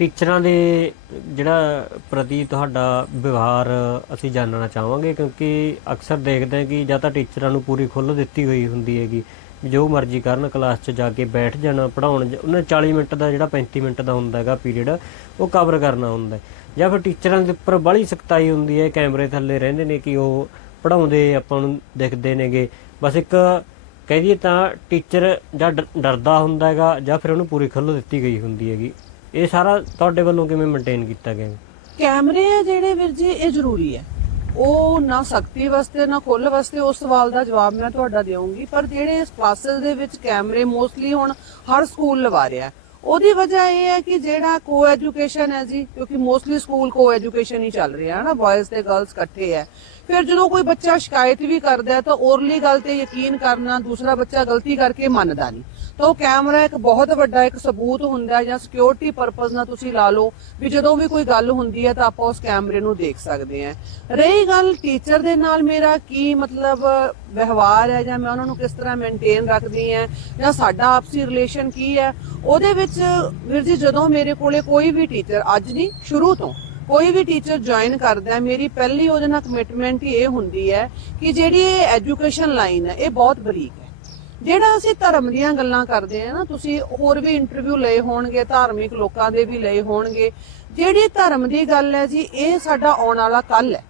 ਟੀਚਰਾਂ ਦੇ ਜਿਹੜਾ ਪ੍ਰਤੀ ਤੁਹਾਡਾ ਵਿਵਹਾਰ ਅਸੀਂ ਜਾਣਨਾ ਚਾਹਾਂਗੇ, ਕਿਉਂਕਿ ਅਕਸਰ ਦੇਖਦੇ ਹਾਂ ਕਿ ਜਾਂ ਤਾਂ ਟੀਚਰਾਂ ਨੂੰ ਪੂਰੀ ਖੁੱਲ੍ਹ ਦਿੱਤੀ ਹੋਈ ਹੁੰਦੀ ਹੈਗੀ। ਜੋ ਮਰਜ਼ੀ ਕਰਨ, ਕਲਾਸ 'ਚ ਜਾ ਕੇ ਬੈਠ ਜਾਣਾ ਪੜਾਉਣ ਉਹਨਾਂ 40 ਮਿੰਟ ਦਾ ਜਿਹੜਾ 35 ਮਿੰਟ ਦਾ ਹੁੰਦਾ ਹੈਗਾ ਪੀਰੀਅਡ, ਉਹ ਕਵਰ ਕਰਨਾ ਹੁੰਦਾ ਜਾਂ ਫਿਰ ਟੀਚਰਾਂ ਦੇ ਉੱਪਰ ਬੜੀ ਸਖਤਾਈ ਹੁੰਦੀ ਹੈ, ਕੈਮਰੇ ਥੱਲੇ ਰਹਿੰਦੇ ਨੇ ਕਿ ਉਹ ਪੜਾਉਂਦੇ ਆਪਾਂ ਨੂੰ ਦਿਖਦੇ ਨੇਗੇ। ਬਸ ਇੱਕ ਕਹਿ ਦਈਏ ਤਾਂ ਟੀਚਰ ਜਾਂ ਡਰ- ਡਰਦਾ ਹੁੰਦਾ ਹੈਗਾ ਜਾਂ ਫਿਰ ਉਹਨੂੰ ਪੂਰੀ ਖੁੱਲ੍ਹ ਦਿੱਤੀ ਗਈ ਹੁੰਦੀ ਹੈਗੀ। ਇਹ ਸਾਰਾ ਤੁਹਾਡੇ ਵੱਲੋਂ ਕਿਵੇਂ ਮੇਨਟੇਨ ਕੀਤਾ ਗਿਆ? ਕੈਮਰੇ ਆ ਜਿਹੜੇ ਵੀਰ ਜੀ, ਇਹ ਜ਼ਰੂਰੀ ਹੈ। ਉਹ ਨਾ ਸਖਤੀ ਵਾਸਤੇ, ਨਾ ਖੁੱਲ ਵਾਸਤੇ ਉਸ ਸਵਾਲ ਦਾ ਜਵਾਬ ਮੈਂ ਤੁਹਾਡਾ ਦੇਵਾਂਗੀ। ਪਰ ਜਿਹੜੇ ਕਲਾਸਿਸ ਦੇ ਵਿੱਚ ਕੈਮਰੇ ਮੋਸਟਲੀ ਹੁਣ ਹਰ ਸਕੂਲ ਲਵਾ ਰਿਹਾ ਉਹਦੀ ਵਜ੍ਹਾ ਇਹ ਹੈ ਕਿ ਜਿਹੜਾ ਕੋ ਐਜੂਕੇਸ਼ਨ ਹੈ ਜੀ, ਕਿਉਂਕਿ ਮੋਸਟਲੀ ਸਕੂਲ ਕੋ ਐਜੂਕੇਸ਼ਨ ਹੀ ਚੱਲ ਰਿਹਾ ਹੈ ਨਾ ਬॉयਜ਼ ਤੇ ਗਰਲਸ ਇਕੱਠੇ ਹੈ। ਫਿਰ ਜਦੋਂ ਕੋਈ ਬੱਚਾ ਸ਼ਿਕਾਇਤ ਵੀ ਕਰਦਾ ਹੈ ਤਾਂ ਓਰਲੀ ਗੱਲ ਤੇ ਯਕੀਨ ਕਰਨਾ, ਦੂਸਰਾ ਬੱਚਾ ਗਲਤੀ ਕਰਕੇ ਮੰਨਦਾ ਨਹੀਂ। ਤਾਂ ਉਹ ਕੈਮਰਾ ਇੱਕ ਬਹੁਤ ਵੱਡਾ ਇੱਕ ਸਬੂਤ ਹੁੰਦਾ ਜਾਂ ਸਿਕਿਉਰਿਟੀ ਪਰਪਸ ਨਾਲ ਤੁਸੀਂ ਲਾ ਲਓ ਵੀ ਜਦੋਂ ਵੀ ਕੋਈ ਗੱਲ ਹੁੰਦੀ ਹੈ ਤਾਂ ਆਪਾਂ ਉਸ ਕੈਮਰੇ ਨੂੰ ਦੇਖ ਸਕਦੇ ਹਾਂ। ਰਹੀ ਗੱਲ ਟੀਚਰ ਦੇ ਨਾਲ ਮੇਰਾ ਕੀ ਮਤਲਬ ਵਿਵਹਾਰ ਹੈ ਜਾਂ ਮੈਂ ਉਹਨਾਂ ਨੂੰ ਕਿਸ ਤਰ੍ਹਾਂ ਮੇਨਟੇਨ ਰੱਖਦੀ ਹਾਂ ਜਾਂ ਸਾਡਾ ਆਪਸੀ ਰਿਲੇਸ਼ਨ ਕੀ ਹੈ, ਉਹਦੇ ਵਿੱਚ ਵੀਰ ਜੀ ਜਦੋਂ ਮੇਰੇ ਕੋਲੇ ਕੋਈ ਵੀ ਟੀਚਰ ਅੱਜ ਨਹੀਂ, ਸ਼ੁਰੂ ਤੋਂ ਕੋਈ ਵੀ ਟੀਚਰ ਜੁਆਇਨ ਕਰਦਾ ਹੈ, ਮੇਰੀ ਪਹਿਲੀ ਉਹਦੇ ਨਾਲ ਕਮਿਟਮੈਂਟ ਹੀ ਇਹ ਹੁੰਦੀ ਹੈ ਕਿ ਜਿਹੜੀ ਇਹ ਐਜੂਕੇਸ਼ਨ ਲਾਈਨ ਹੈ, ਇਹ ਬਹੁਤ ਬਰੀਕ ਜਿਹੜਾ ਅਸੀਂ ਧਰਮ ਦੀਆਂ ਗੱਲਾਂ ਕਰਦੇ ਆ ਨਾ, ਤੁਸੀਂ ਹੋਰ ਵੀ ਇੰਟਰਵਿਊ ਲਏ ਹੋਣਗੇ, ਧਾਰਮਿਕ ਲੋਕਾਂ ਦੇ ਵੀ ਲਏ ਹੋਣਗੇ। ਜਿਹੜੀ ਧਰਮ ਦੀ ਗੱਲ ਹੈ ਜੀ, ਇਹ ਸਾਡਾ ਆਉਣ ਵਾਲਾ ਕੱਲ ਹੈ।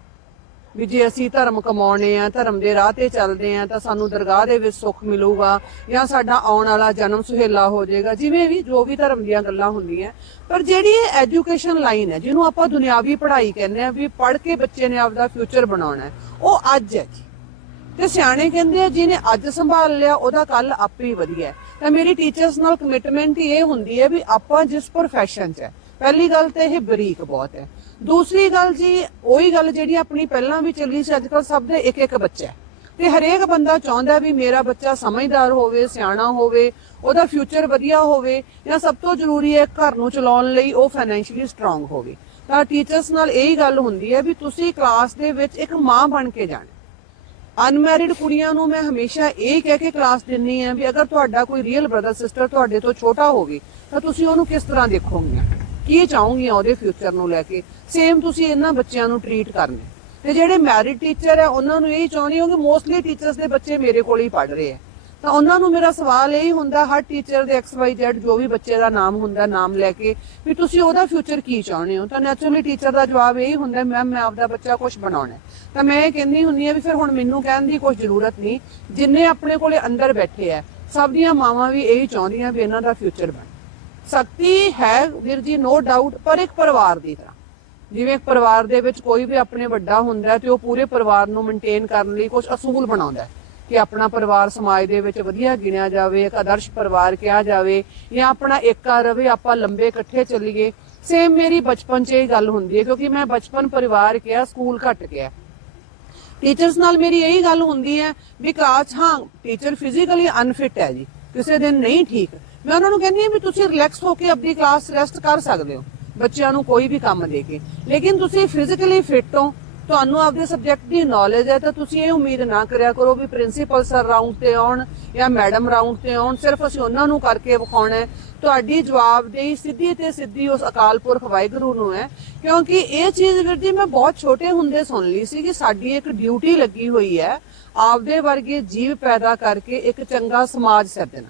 ਵੀ ਜੇ ਅਸੀਂ ਧਰਮ ਕਮਾਉਣੇ ਆ, ਧਰਮ ਦੇ ਰਾਹ ਤੇ ਚੱਲਦੇ ਆ, ਤਾਂ ਸਾਨੂੰ ਦਰਗਾਹ ਦੇ ਵਿੱਚ ਸੁੱਖ ਮਿਲੂਗਾ ਜਾਂ ਸਾਡਾ ਆਉਣ ਵਾਲਾ ਜਨਮ ਸੁਹੇਲਾ ਹੋ ਜਾਏਗਾ, ਜਿਵੇਂ ਵੀ ਜੋ ਵੀ ਧਰਮ ਦੀਆਂ ਗੱਲਾਂ ਹੁੰਦੀਆਂ। ਪਰ ਜਿਹੜੀ ਇਹ ਐਜੂਕੇਸ਼ਨ ਲਾਈਨ ਹੈ, ਜਿਹਨੂੰ ਆਪਾਂ ਦੁਨਿਆਵੀ ਪੜ੍ਹਾਈ ਕਹਿੰਦੇ ਆ, ਵੀ ਪੜ੍ਹ ਕੇ ਬੱਚੇ ਨੇ ਆਪਦਾ ਫਿਊਚਰ ਬਣਾਉਣਾ ਹੈ, ਉਹ ਅੱਜ ਹੈ ਜੀ। ਤੇ ਸਿਆਣੇ ਕਹਿੰਦੇ ਆ, ਜਿਹਨੇ ਅੱਜ ਸੰਭਾਲ ਲਿਆ, ਉਹਦਾ ਕੱਲ ਆਪੇ ਹੀ ਵਧੀਆ ਹੈ। ਤਾਂ ਮੇਰੀ ਟੀਚਰਸ ਨਾਲ ਕਮਿਟਮੈਂਟ ਹੀ ਇਹ ਹੁੰਦੀ ਹੈ ਵੀ ਆਪਾਂ ਜਿਸ profession 'ਚ ਹੈ, ਪਹਿਲੀ ਗੱਲ ਤੇ ਇਹ ਬਰੀਕ ਬਹੁਤ ਹੈ। ਦੂਸਰੀ ਗੱਲ ਜੀ, ਉਹੀ ਗੱਲ ਜਿਹੜੀ ਆਪਣੀ ਪਹਿਲਾਂ ਵੀ ਚੱਲੀ ਸੀ ਅੱਜਕੱਲ ਸਭ ਦੇ ਇੱਕ ਇੱਕ ਬੱਚਾ ਹੈ। ਤੇ ਹਰੇਕ ਬੰਦਾ ਚਾਹੁੰਦਾ ਵੀ ਮੇਰਾ ਬੱਚਾ ਸਮਝਦਾਰ ਹੋਵੇ, ਸਿਆਣਾ ਹੋਵੇ, ਉਹਦਾ ਫਿਊਚਰ ਵਧੀਆ ਹੋਵੇ, ਜਾਂ ਸਭ ਤੋਂ ਜ਼ਰੂਰੀ ਹੈ ਘਰ ਨੂੰ ਚਲਾਉਣ ਲਈ ਉਹ ਫਾਈਨੈਂਸ਼ੀਅਲੀ ਸਟਰੋਂਗ ਹੋਵੇ। ਤਾਂ ਟੀਚਰਸ ਨਾਲ ਇਹੀ ਗੱਲ ਹੁੰਦੀ ਹੈ ਵੀ ਤੁਸੀਂ ਕਲਾਸ ਦੇ ਵਿੱਚ ਇੱਕ ਮਾਂ ਬਣ ਕੇ ਜਾਣਾ। ਅਨਮੈਰਿਡ ਕੁੜੀਆਂ ਨੂੰ ਮੈਂ ਹਮੇਸ਼ਾ ਇਹ ਕਹਿ ਕੇ ਕਲਾਸ ਦਿੰਨੀ ਆ ਵੀ ਅਗਰ ਤੁਹਾਡਾ ਕੋਈ ਰੀਅਲ ਬ੍ਰਦਰ ਸਿਸਟਰ ਤੁਹਾਡੇ ਤੋਂ ਛੋਟਾ ਹੋਵੇ, ਤਾਂ ਤੁਸੀਂ ਉਹਨੂੰ ਕਿਸ ਤਰ੍ਹਾਂ ਦੇਖੋਗੀਆਂ ਕੀ ਚਾਹੋਗੀਆਂ ਉਹਦੇ ਫਿਊਚਰ ਨੂੰ ਲੈ ਕੇ? ਸੇਮ ਤੁਸੀਂ ਇਹਨਾਂ ਬੱਚਿਆਂ ਨੂੰ ਟਰੀਟ ਕਰਨਾ। ਤੇ ਜਿਹੜੇ ਮੈਰਿਡ ਟੀਚਰ ਆ, ਉਹਨਾਂ ਨੂੰ ਇਹ ਚਾਹੁੰਦੀ ਹਾਂ ਕਿ ਮੋਸਟਲੀ ਟੀਚਰਸ ਦੇ ਬੱਚੇ ਮੇਰੇ ਕੋਲ ਹੀ ਪੜ ਰਹੇ ਆ। ਤਾਂ ਉਹਨਾਂ ਨੂੰ ਮੇਰਾ ਸਵਾਲ ਇਹ ਹੁੰਦਾ, ਹਰ ਟੀਚਰ ਦੇ XYZ ਜੋ ਵੀ ਬੱਚੇ ਦਾ ਨਾਮ ਹੁੰਦਾ, ਨਾਮ ਲੈ ਕੇ, ਵੀ ਤੁਸੀਂ ਉਹਦਾ ਫਿਊਚਰ ਕੀ ਚਾਹੁੰਦੇ ਹੋ? ਤਾਂ ਨੈਚੁਰਲੀ ਟੀਚਰ ਦਾ ਜਵਾਬ ਇਹ ਹੁੰਦਾ ਮੈਮ ਮੈਂ ਆਪਦਾ ਬੱਚਾ ਕੁਝ ਬਣਾਉਣਾ ਤਾਂ ਮੈਂ ਇਹ ਕਹਿੰਦੀ ਹੁੰਦੀ ਆ ਵੀ ਫਿਰ ਹੁਣ ਮੈਨੂੰ ਕਹਿਣ ਦੀ ਕੋਈ ਜ਼ਰੂਰਤ ਨਹੀਂ, ਜਿੰਨੇ ਆਪਣੇ ਕੋਲੇ ਅੰਦਰ ਬੈਠੇ ਆ ਸਭ ਦੀਆਂ ਮਾਵਾਂ ਵੀ ਇਹੀ ਚਾਹੁੰਦੀਆਂ ਵੀ ਇਹਨਾਂ ਦਾ ਫਿਊਚਰ ਬਣੇ। ਸ਼ਕਤੀ ਹੈ ਵੀਰ ਜੀ ਨੋ ਡਾਊਟ ਪਰ ਇੱਕ ਪਰਿਵਾਰ ਦੀ ਤਰ੍ਹਾਂ। ਜਿਵੇਂ ਇੱਕ ਪਰਿਵਾਰ ਦੇ ਵਿੱਚ ਕੋਈ ਵੀ ਆਪਣੇ ਵੱਡਾ ਹੁੰਦਾ ਤੇ ਉਹ ਪੂਰੇ ਪਰਿਵਾਰ ਨੂੰ ਮੇਨਟੇਨ ਕਰਨ ਲਈ ਕੁਝ ਅਸੂਲ ਬਣਾਉਂਦਾ ਹੈ। ਕਿ ਆਪਣਾ ਪਰਿਵਾਰ ਸਮਾਜ ਦੇ ਵਿੱਚ ਵਧੀਆ ਗਿਣਿਆ ਜਾਵੇ, ਇੱਕ ਆਦਰਸ਼ ਪਰਿਵਾਰ ਕਿਹਾ ਜਾਵੇ ਜਾਂ ਆਪਣਾ ਏਕਾ ਰਵੇ, ਆਪਾਂ ਲੰਬੇ ਇਕੱਠੇ ਚੱਲੀਏ। ਸੇਮ ਮੇਰੀ ਬਚਪਨ 'ਚ ਇਹ ਗੱਲ ਹੁੰਦੀ ਹੈ, ਕਿਉਂਕਿ ਮੈਂ ਬਚਪਨ ਪਰਿਵਾਰ ਕਿਹਾ, ਸਕੂਲ ਘੱਟ ਗਿਆ। ਟੀਚਰਸ ਨਾਲ ਮੇਰੀ ਇਹੀ ਗੱਲ ਹੁੰਦੀ ਹੈ ਵੀ ਕਲਾਸ ਹਾਂ ਟੀਚਰ ਫਿਜ਼ੀਕਲੀ ਅਨਫਿਟ ਹੈ ਜੀ, ਕਿਸੇ ਦਿਨ ਨਹੀਂ ਠੀਕ। ਮੈਂ ਉਹਨਾਂ ਨੂੰ ਕਹਿੰਦੀ ਹਾਂ ਵੀ ਤੁਸੀਂ ਰਿਲੈਕਸ ਹੋ ਕੇ ਆਪਣੀ ਕਲਾਸ ਰੈਸਟ ਕਰ ਸਕਦੇ ਹੋ, ਬੱਚਿਆਂ ਨੂੰ ਕੋਈ ਵੀ ਕੰਮ ਦੇ ਕੇ। ਲੇਕਿਨ ਤੁਸੀਂ ਫਿਜ਼ੀਕਲੀ ਫਿਟ ਹੋ ਤੁਹਾਨੂੰ ਆਪਦੇ ਸਬਜੈਕਟ ਦੀ ਨੌਲੇਜ ਹੈ ਤਾਂ ਤੁਸੀਂ ਇਹ ਉਮੀਦ ਨਾ ਕਰਿਆ ਕਰੋ ਵੀ ਪ੍ਰਿੰਸੀਪਲ ਸਰ ਰਾਉਂਡ ਤੇ ਆਉਣ ਜਾਂ ਮੈਡਮ ਰਾਉਂਡ ਤੇ ਆਉਣ, ਸਿਰਫ ਅਸੀਂ ਉਹਨਾਂ ਨੂੰ ਕਰਕੇ ਵਿਖਾਉਣਾ ਹੈ। ਤੁਹਾਡੀ ਜਵਾਬਦੇਹੀ ਸਿੱਧੀ ਤੇ ਸਿੱਧੀ ਉਸ ਅਕਾਲ ਪੁਰਖ ਵਾਹਿਗੁਰੂ ਨੂੰ ਹੈ। ਕਿਉਂਕਿ ਇਹ ਚੀਜ਼ ਵੀਰ ਜੀ ਮੈਂ ਬਹੁਤ ਛੋਟੇ ਹੁੰਦੇ ਸੁਣ ਲਈ ਸੀ ਕਿ ਸਾਡੀ ਇੱਕ ਡਿਊਟੀ ਲੱਗੀ ਹੋਈ ਹੈ, ਆਪਦੇ ਵਰਗੇ ਜੀਵ ਪੈਦਾ ਕਰਕੇ ਇੱਕ ਚੰਗਾ ਸਮਾਜ ਸਿਰਜਣਾ।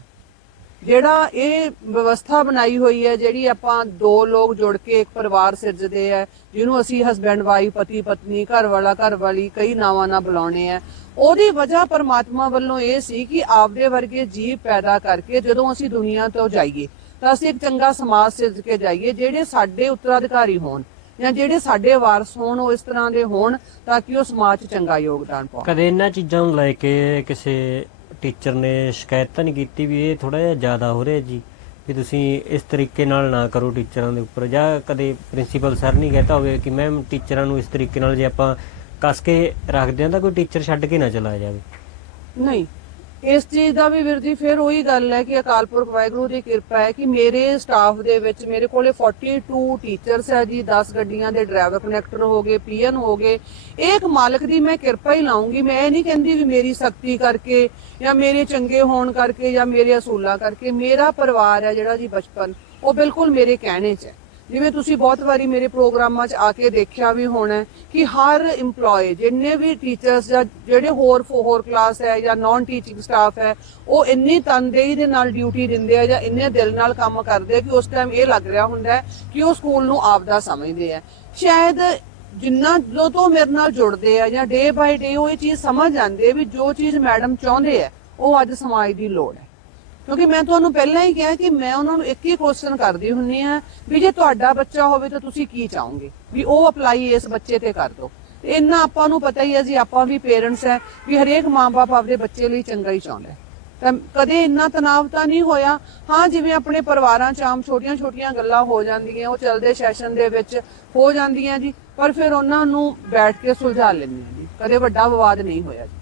ਜਿਹੜਾ ਇਹ ਵਿਵਸਥਾ ਬਣਾਈ ਹੋਈ ਹੈ, ਜਿਹੜੀ ਆਪਾਂ ਦੋ ਲੋਕ ਜੁੜ ਕੇ ਇੱਕ ਪਰਿਵਾਰ ਸਿਰਜਦੇ ਆ ਜਿਹਨੂੰ ਅਸੀਂ ਹਸਬੈਂਡ ਵਾਈਫ ਪਤੀ, ਪਤਨੀ ਘਰ ਵਾਲਾ ਘਰ ਵਾਲੀ ਕਈ ਨਾਵਾਂ ਨਾਲ ਬੁਲਾਉਣੇ ਆ ਉਹਦੀ ਵਜ੍ਹਾ ਪਰਮਾਤਮਾ ਵੱਲੋਂ ਇਹ ਸੀ ਕਿ ਆਪਦੇ ਵਰਗੇ ਜੀਵ ਪੈਦਾ ਕਰਕੇ ਜਦੋਂ ਅਸੀਂ ਦੁਨੀਆ ਤੋਂ ਜਾਈਏ, ਤਾਂ ਅਸੀਂ ਇੱਕ ਚੰਗਾ ਸਮਾਜ ਸਿਰਜ ਕੇ ਜਾਈਏ, ਜਿਹੜੇ ਸਾਡੇ ਉੱਤਰਾਧਿਕਾਰੀ ਹੋਣ ਜਾਂ ਜਿਹੜੇ ਸਾਡੇ ਵਾਰਸ ਹੋਣ, ਉਹ ਇਸ ਤਰ੍ਹਾਂ ਦੇ ਹੋਣ ਤਾਂ ਕਿ ਉਹ ਸਮਾਜ 'ਚ ਚੰਗਾ ਯੋਗਦਾਨ ਪਾਉਣ। ਕਦੇ ਇਹਨਾਂ ਚੀਜ਼ਾਂ ਨੂੰ ਲੈ ਕੇ ਕਿਸੇ ਟੀਚਰ ਨੇ ਸ਼ਿਕਾਇਤ ਤਾਂ ਨਹੀਂ ਕੀਤੀ ਵੀ ਇਹ ਥੋੜਾ ਜਿਹਾ ਜ਼ਿਆਦਾ ਹੋ ਰਿਹਾ ਜੀ, ਵੀ ਤੁਸੀਂ ਇਸ ਤਰੀਕੇ ਨਾਲ ਨਾ ਕਰੋ ਟੀਚਰਾਂ ਦੇ ਉੱਪਰ। ਜਾਂ ਕਦੇ ਪ੍ਰਿੰਸੀਪਲ ਸਰ ਨਹੀਂ ਕਹਤਾ ਹੋਵੇ ਕਿ ਮੈਮ ਟੀਚਰਾਂ ਨੂੰ ਇਸ ਤਰੀਕੇ ਨਾਲ ਜੇ ਆਪਾਂ ਕੱਸ ਕੇ ਰੱਖਦੇ ਹਾਂ ਤਾਂ ਕੋਈ ਟੀਚਰ ਛੱਡ ਕੇ ਨਾ ਚਲਾ ਜਾਵੇ। ਨਹੀਂ ਇਸ ਚੀਜ਼ ਦਾ ਵੀ ਵੀਰ ਜੀ ਫਿਰ ਉਹੀ ਗੱਲ ਹੈ ਕਿ ਅਕਾਲ ਪੁਰਖ ਵਾਹਿਗੁਰੂ ਦੀ ਕਿਰਪਾ ਹੈ ਕਿ ਮੇਰੇ ਸਟਾਫ ਦੇ ਵਿੱਚ ਮੇਰੇ ਕੋਲੇ 42 ਟੀਚਰਸ ਹੈ ਜੀ 10 ਗੱਡੀਆਂ ਦੇ ਡਰਾਈਵਰ ਕਨੈਕਟਰ ਹੋ ਗਏ, ਪੀਐਨ ਹੋ ਗਏ। ਇਹ ਇੱਕ ਮਾਲਕ ਦੀ ਮੈਂ ਕਿਰਪਾ ਹੀ ਲਾਉਂਗੀ। ਮੈਂ ਇਹ ਨਹੀਂ ਕਹਿੰਦੀ ਵੀ ਮੇਰੀ ਸਖਤੀ ਕਰਕੇ ਜਾਂ ਮੇਰੇ ਚੰਗੇ ਹੋਣ ਕਰਕੇ ਜਾਂ ਮੇਰੇ ਅਸੂਲਾਂ ਕਰਕੇ, ਮੇਰਾ ਪਰਿਵਾਰ ਹੈ ਜਿਹੜਾ ਜੀ ਬਚਪਨ, ਉਹ ਬਿਲਕੁਲ ਮੇਰੇ ਕਹਿਣੇ 'ਚ ਹੈ। ਜਿਵੇਂ ਤੁਸੀਂ ਬਹੁਤ ਵਾਰੀ ਮੇਰੇ ਪ੍ਰੋਗਰਾਮਾਂ 'ਚ ਆ ਕੇ ਦੇਖਿਆ ਵੀ ਹੋਣਾ ਕਿ ਹਰ EMPLOYE ਜਿੰਨੇ ਵੀ ਟੀਚਰਸ ਜਾਂ ਜਿਹੜੇ ਹੋਰ ਹੋਰ ਕਲਾਸ ਹੈ ਜਾਂ ਨਾਨ ਟੀਚਿੰਗ ਸਟਾਫ ਹੈ, ਉਹ ਇੰਨੀ ਤਨਦੇਹੀ ਦੇ ਨਾਲ ਡਿਊਟੀ ਦਿੰਦੇ ਆ ਜਾਂ ਇੰਨੇ ਦਿਲ ਨਾਲ ਕੰਮ ਕਰਦੇ ਆ ਕਿ ਉਸ ਟਾਈਮ ਇਹ ਲੱਗ ਰਿਹਾ ਹੁੰਦਾ ਹੈ ਕਿ ਉਹ ਸਕੂਲ ਨੂੰ ਆਪਦਾ ਸਮਝਦੇ ਆ। ਸ਼ਾਇਦ ਜਿੰਨਾ ਜੋ ਤੋਂ ਮੇਰੇ ਨਾਲ ਜੁੜਦੇ ਆ ਜਾਂ ਡੇ ਬਾਈ ਡੇ ਉਹ ਇਹ ਚੀਜ਼ ਸਮਝ ਜਾਂਦੇ ਆ ਵੀ ਜੋ ਚੀਜ਼ ਮੈਡਮ ਚਾਹੁੰਦੇ ਆ, ਉਹ ਅੱਜ ਸਮਾਜ ਦੀ ਲੋੜ ਹੈ। ਕਿਉਂਕਿ ਮੈਂ ਤੁਹਾਨੂੰ ਪਹਿਲਾਂ ਹੀ ਕਿਹਾ ਕਿ ਮੈਂ ਉਹਨਾਂ ਨੂੰ ਇੱਕ ਹੀ ਕੁਐਸਚਨ ਕਰਦੀ ਹੁੰਨੀ ਆ ਵੀ ਜੇ ਤੁਹਾਡਾ ਬੱਚਾ ਹੋਵੇ ਤਾਂ ਤੁਸੀਂ ਕੀ ਚਾਹੋਗੇ? ਵੀ ਉਹ ਅਪਲਾਈ ਇਸ ਬੱਚੇ ਤੇ ਕਰ ਦਿਓ ਤੇ ਇੰਨਾ ਆਪਾਂ ਨੂੰ ਪਤਾ ਹੀ ਹੈ ਜੀ, ਆਪਾਂ ਵੀ ਪੇਰੈਂਟਸ ਹੈ ਵੀ ਹਰੇਕ ਮਾਂ-ਬਾਪ ਬੱਚੇ ਲਈ ਚੰਗਾ ਹੀ ਚਾਹੁੰਦਾ ਤਾਂ ਕਦੇ ਇੰਨਾ ਤਣਾਅ ਤਾਂ ਨਹੀਂ ਹੋਇਆ? ਹਾਂ, ਜਿਵੇਂ ਆਪਣੇ ਪਰਿਵਾਰਾਂ 'ਚ ਆਮ ਛੋਟੀਆਂ-ਛੋਟੀਆਂ ਗੱਲਾਂ ਹੋ ਜਾਂਦੀਆਂ, ਉਹ ਚੱਲਦੇ ਸੈਸ਼ਨ ਦੇ ਵਿੱਚ ਹੋ ਜਾਂਦੀਆਂ ਜੀ, ਪਰ ਫਿਰ ਉਹਨਾਂ ਨੂੰ ਬੈਠ ਕੇ ਸੁਲਝਾ ਲੈਂਦੇ ਆ ਜੀ। ਕਦੇ ਵੱਡਾ ਵਿਵਾਦ ਨਹੀਂ ਹੋਇਆ ਜੀ।